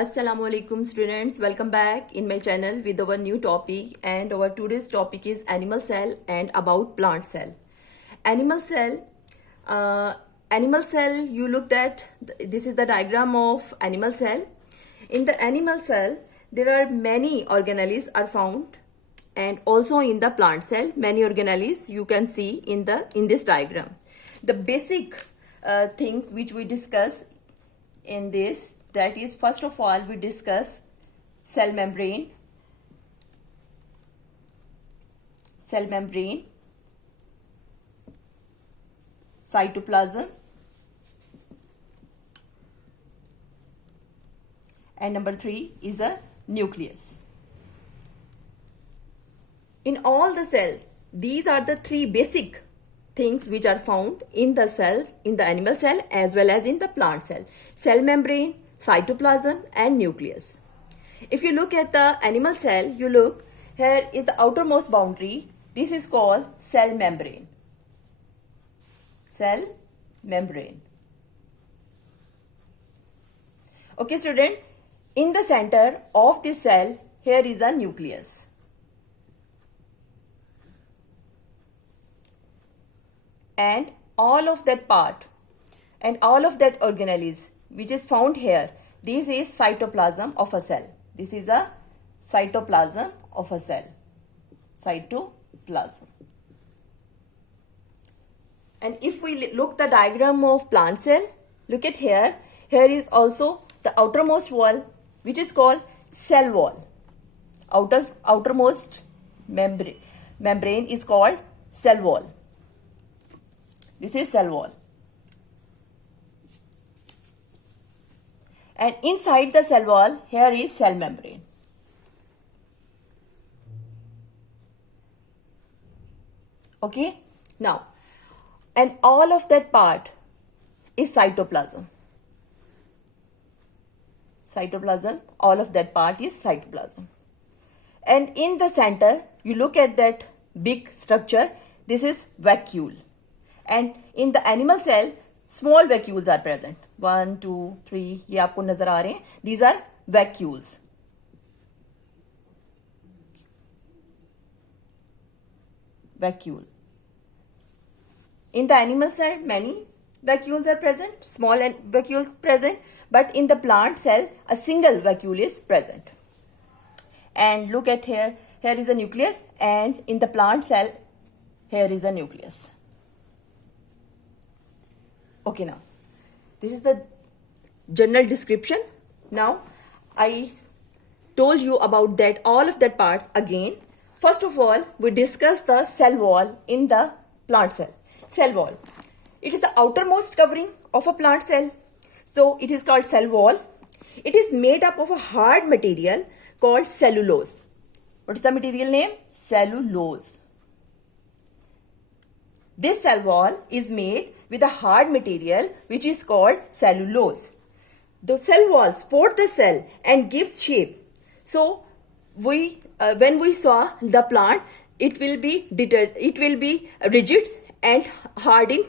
Assalamualaikum students, welcome back in my channel with our new topic, and our today's topic is animal cell and about plant cell. Animal cell, animal cell, you looked at, this is the diagram of animal cell. In the animal cell, there are many organelles are found, and also in the plant cell, many organelles you can see in this diagram. The basic things which we discuss in this, that is, first of all we discuss cell membrane, cytoplasm, and number 3 is a nucleus. In all the cells, these are the 3 basic things which are found in the cell, in the animal cell as well as in the plant cell: cell membrane, cytoplasm, and nucleus. If you look at the animal cell, you look, here is the outermost boundary. This is called cell membrane. Cell membrane. Okay, student, in the center of this cell, here is a nucleus. And all of that part and all of that organelles which is found here, this is cytoplasm of a cell. This is a cytoplasm of a cell. Cytoplasm. And if we look the diagram of plant cell, look at here. Here is also the outermost wall which is called cell wall. Outermost membrane is called cell wall. This is cell wall. And inside the cell wall, here is cell membrane. Okay? Now, and all of that part is cytoplasm. Cytoplasm, all of that part is cytoplasm. And in the center, you look at that big structure, this is vacuole. And in the animal cell, small vacuoles are present. 1, 2, 3, ये आपको नजर आ रहे हैं. These are vacuoles. Vacuole. In the animal cell, many vacuoles are present, small vacuoles present, but in the plant cell, a single vacuole is present. And look at here, here is a nucleus, and in the plant cell, here is a nucleus. Okay, now this is the general description. Now I told you about that, all of that parts again. First of all, we discuss the cell wall in the plant cell. Cell wall, it is the outermost covering of a plant cell, so it is called cell wall. It is made up of a hard material called cellulose. What is the material name? Cellulose. This cell wall is made with a hard material which is called cellulose. The cell wall supports the cell and gives shape. So when we saw the plant, it will be rigid and hard in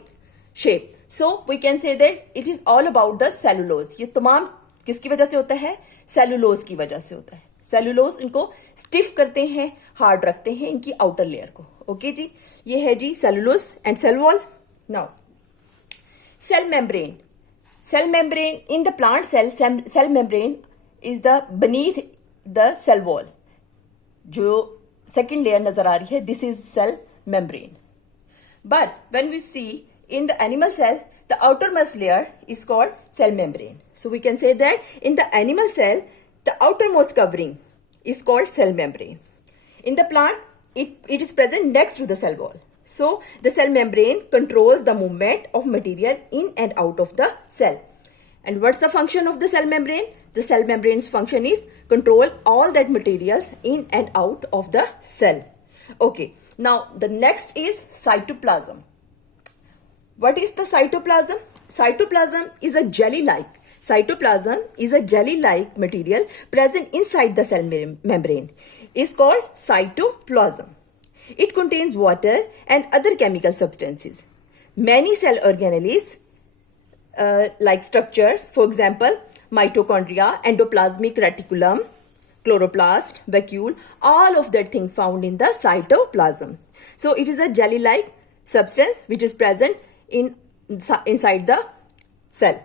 shape. So we can say that it is all about the cellulose. ये तमाम किसकी वजह से होता है? Cellulose की वजह से होता है. सेलुलोज इनको स्टिफ करते हैं, हार्ड रखते हैं इनकी आउटर लेयर को. ओके जी, ये है जी cellulose and cell wall. Now cell membrane in the plant cell membrane is the beneath the cell wall. जो second layer नजर आ रही है, this is cell membrane. But when we see in the animal cell, the outermost layer is called cell membrane. So we can say that in the animal cell, the outermost covering is called cell membrane. In the plant, it is present next to the cell wall. So the cell membrane controls the movement of material in and out of the cell. And what's the function of the cell membrane? The cell membrane's function is control all that materials in and out of the cell. Okay, now the next is cytoplasm. What is the cytoplasm? Cytoplasm is a jelly-like material present inside the cell membrane. It's called cytoplasm. It contains water and other chemical substances. Many cell organelles like structures, for example, mitochondria, endoplasmic reticulum, chloroplast, vacuole, all of that things found in the cytoplasm. So it is a jelly-like substance which is present inside the cell.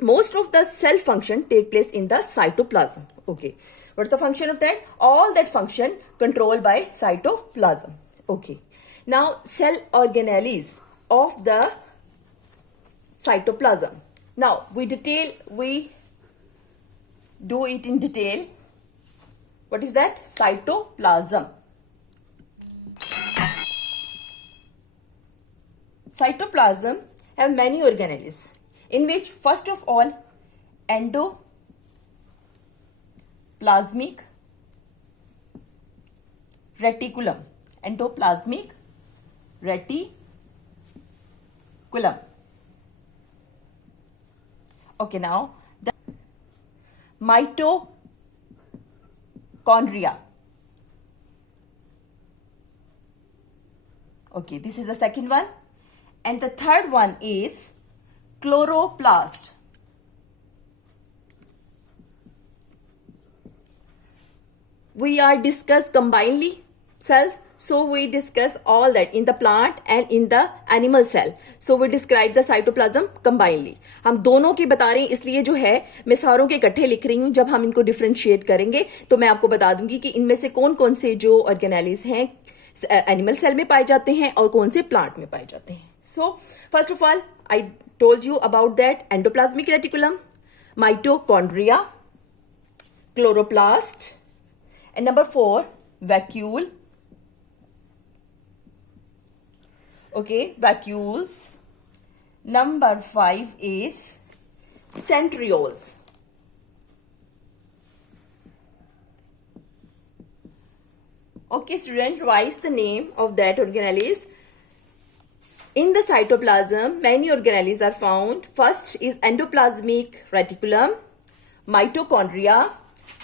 Most of the cell function take place in the cytoplasm. Okay, what's the function of that? All that function controlled by cytoplasm. Okay, now cell organelles of the cytoplasm. Now we do it in detail. What is that? Cytoplasm. Cytoplasm have many organelles, in which first of all endoplasmic reticulum. Endoplasmic reticulum. Okay, now the mitochondria. Okay, this is the second one. And the third one is chloroplast. We are discuss combinedly cells, so we discuss all that in the plant and in the animal cell. So we describe the cytoplasm combinedly. हम दोनों के बता रहे हैं, इसलिए जो है मैं सारों के इकट्ठे लिख रही हूँ. जब हम इनको डिफरेंशिएट करेंगे तो मैं आपको बता दूंगी कि इनमें से कौन कौन से जो ऑर्गेनेलिस हैं एनिमल सेल में पाए जाते हैं और कौन से प्लांट में पाए जाते हैं. So first of all, I told you about that endoplasmic reticulum, mitochondria, chloroplast, and number 4, vacuole. Okay, vacuoles. Number 5 is centrioles. Okay, student, revise the name of that organelles. In the cytoplasm, many organelles are found. First is endoplasmic reticulum, mitochondria,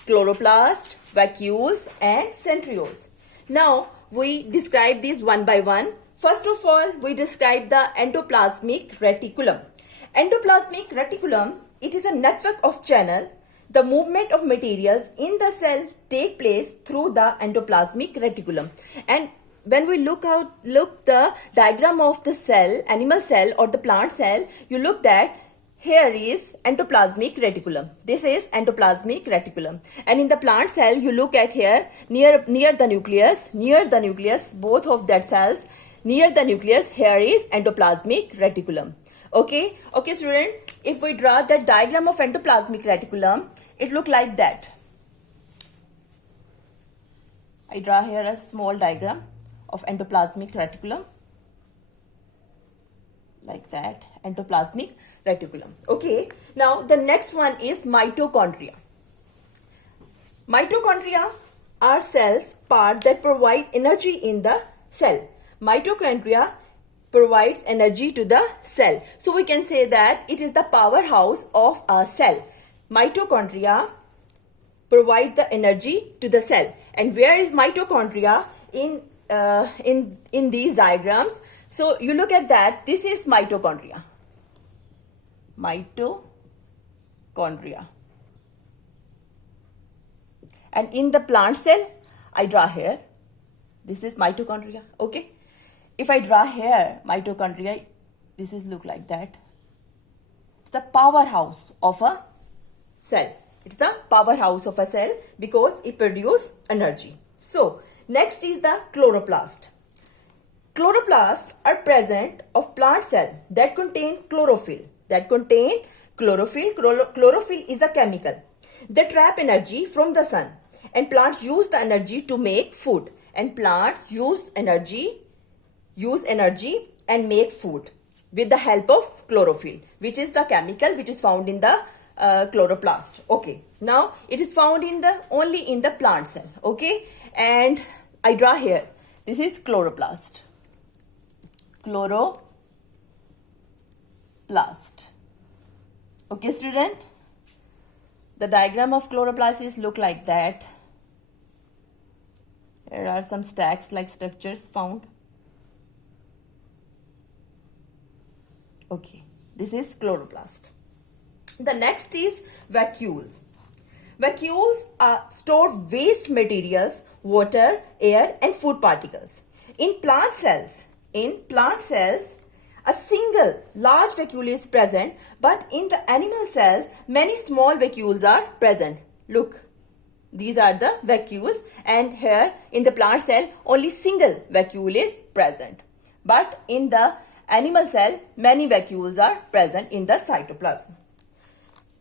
chloroplast, vacuoles, and centrioles. Now, we describe these one by one. First of all, we describe the endoplasmic reticulum. Endoplasmic reticulum, it is a network of channel. The movement of materials in the cell take place through the endoplasmic reticulum. And when we look the diagram of the cell, animal cell or the plant cell, you look that here is endoplasmic reticulum. This is endoplasmic reticulum. And in the plant cell, you look at here near the nucleus, both of that cells, near the nucleus, here is endoplasmic reticulum. Okay, student, if we draw that diagram of endoplasmic reticulum, it look like that. I draw here a small diagram of endoplasmic reticulum, like that, endoplasmic reticulum. Okay, now the next one is mitochondria. Mitochondria are cells part that provide energy in the cell. Mitochondria provides energy to the cell. So we can say that it is the powerhouse of a cell. Mitochondria provide the energy to the cell. And where is mitochondria in these diagrams? So you look at that. This is mitochondria. Mitochondria. And in the plant cell, I draw here. This is mitochondria. Okay. If I draw here mitochondria, this is look like that. It's the powerhouse of a cell. It's the powerhouse of a cell because it produces energy. So next is the chloroplast. Chloroplasts are present of plant cell that contain chlorophyll. Chlorophyll is a chemical that trap energy from the sun, and plants use the energy to make food. And plants use energy and make food with the help of chlorophyll, which is the chemical which is found in the chloroplast. Okay, now it is found only in the plant cell. Okay, and I draw here. This is chloroplast. Chloroplast. Okay, student. The diagram of chloroplast is look like that. There are some stacks like structures found. Okay, this is chloroplast. The next is vacuoles. Vacuoles store waste materials, water, air, and food particles. In plant cells, a single large vacuole is present, but in the animal cells, many small vacuoles are present. Look, these are the vacuoles, and here in the plant cell, only single vacuole is present. But in the animal cell, many vacuoles are present in the cytoplasm.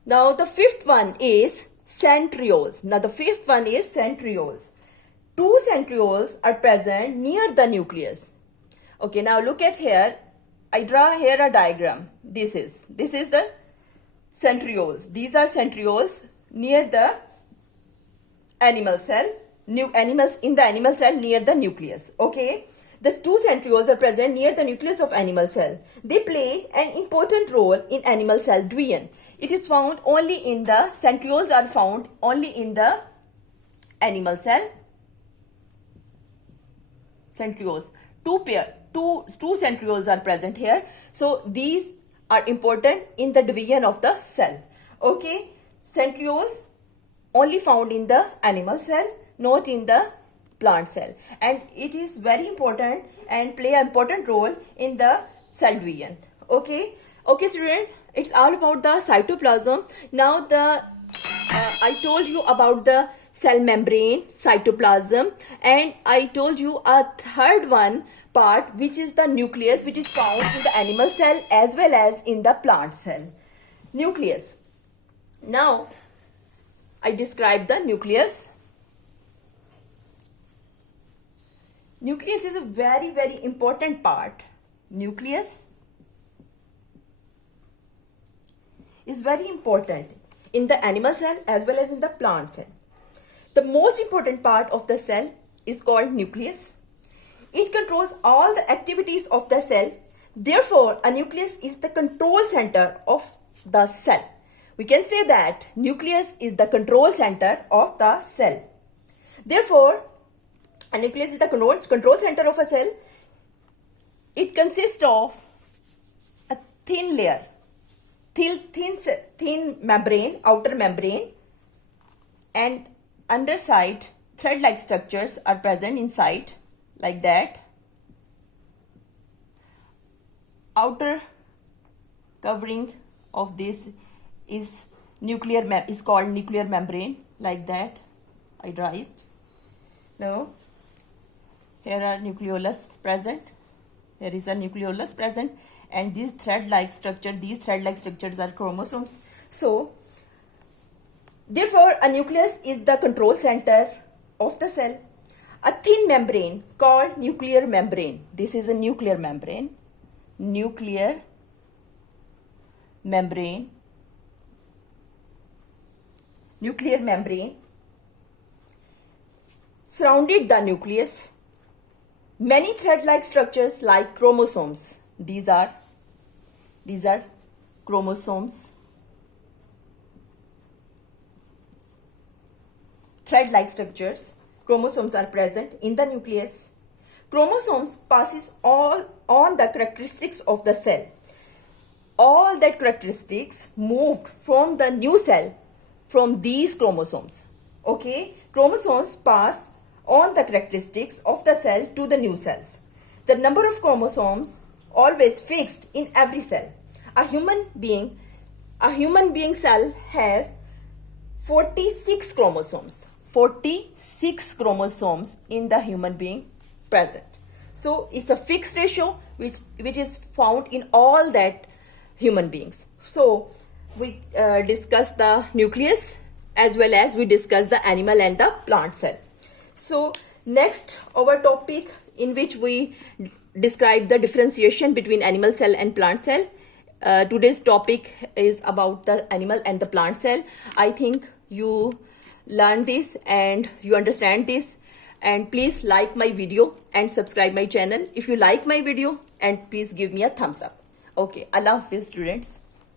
Now the fifth one is centrioles. Two centrioles are present near the nucleus. Okay, now look at here. I draw here a diagram. This is the centrioles. These are centrioles near the animal cell. Animals in the animal cell near the nucleus. Okay, these two centrioles are present near the nucleus of animal cell. They play an important role in animal cell division. It is found only in the centrioles are found only in the animal cell. Centrioles, two centrioles are present here. So these are important in the division of the cell. Okay, centrioles only found in the animal cell, not in the plant cell, and it is very important and play an important role in the cell division. Okay, student, it's all about the cytoplasm. Now I told you about the cell membrane, cytoplasm, and I told you a third one part, which is the nucleus, which is found in the animal cell as well as in the plant cell. Nucleus. Now I described the nucleus. Nucleus is a very, very important part. Nucleus is very important in the animal cell as well as in the plant cell. The most important part of the cell is called nucleus. It controls all the activities of the cell. Therefore, a nucleus is the control center of the cell. We can say that nucleus is the control center of the cell. Therefore, a nucleus is the control center of a cell. It consists of a thin layer, thin membrane, outer membrane, and underside thread-like structures are present inside, like that. Outer covering of this is called nuclear membrane, like that. I draw it. Now, here are nucleolus present. Here is a nucleolus present, and these thread-like structures are chromosomes. So, therefore, a nucleus is the control center of the cell. A thin membrane called nuclear membrane. This is a nuclear membrane. Nuclear membrane surrounded the nucleus. Many thread-like structures like chromosomes. These are chromosomes. Thread-like structures, chromosomes are present in the nucleus. Chromosomes passes all on the characteristics of the cell. All that characteristics moved from the new cell from these chromosomes. Okay, chromosomes pass on the characteristics of the cell to the new cells. The number of chromosomes always fixed in every cell. A human being cell has 46 chromosomes. 46 chromosomes in the human being present. So it's a fixed ratio which is found in all that human beings. So we discussed the nucleus as well as we discussed the animal and the plant cell. So next, our topic in which we describe the differentiation between animal cell and plant cell. Today's topic is about the animal and the plant cell. I think you learn this and you understand this, and please like my video and subscribe my channel if you like my video, and please give me a thumbs up. Okay, Allah Hafiz students.